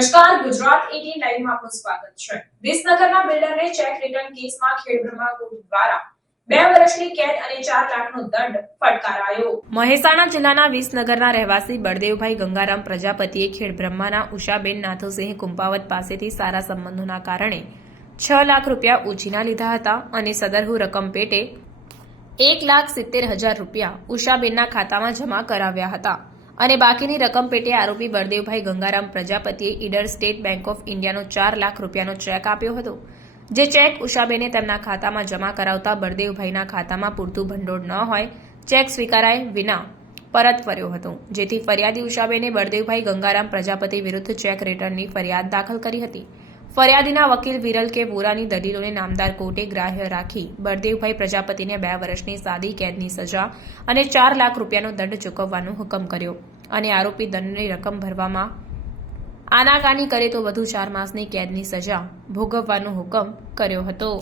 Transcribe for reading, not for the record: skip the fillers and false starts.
નમસ્કાર, ગુજરાત 18 લાઈવમાં આપનું સ્વાગત છે। વિસનગરના બિલ્ડરને ચેક રિટર્ન કેસમાં ખેડબ્રહ્મા કોર્ટ દ્વારા 2 વર્ષની કેદ અને 4 લાખનો દંડ ફટકારાયો। મહેસાણા જિલ્લાના વિસનગરના રહેવાસી બળદેવભાઈ ગંગારામ પ્રજાપતિએ ખેડબ્રહ્માના ઉષાબેન નાથુસિંહ કુંપાવત પાસેથી સારા સંબંધોના કારણે 6 લાખ રૂપિયા ઉછીના લીધા હતા અને સદરહુ રકમ પેટે 1,70,000 રૂપિયા ઉષાબેનના ખાતામાં જમા કરાવ્યા હતા અને બાકીની રકમ પેટે આરોપી બળદેવભાઈ ગંગારામ પ્રજાપતિએ ઈડર સ્ટેટ બેંક ઓફ ઇન્ડિયાનો 4 લાખ રૂપિયાનો ચેક આપ્યો હતો, જે ચેક ઉષાબેને તેમના ખાતામાં જમા કરાવતા બળદેવભાઈના ખાતામાં પૂરતું ભંડોળ ન હોય ચેક સ્વીકારાય વિના પરત ફર્યો હતો, જેથી ફરિયાદી ઉષાબેને બળદેવભાઈ ગંગારામ પ્રજાપતિ વિરુદ્ધ ચેક રિટર્નની ફરિયાદ દાખલ કરી હતી। ફરિયાદીના વકીલ વિરલ કે વોરાની દલીલોને નામદાર કોર્ટે ગ્રાહ્ય રાખી બળદેવભાઈ પ્રજાપતિને 2 વર્ષની સાદી કેદની સજા અને 4 લાખ રૂપિયાનો દંડ ચૂકવવાનો હુકમ કર્યો અને આરોપી દંડની રકમ ભરવામાં આનાકાની કરે તો વધુ 4 માસની કેદની સજા ભોગવવાનો હુકમ કર્યો હતો।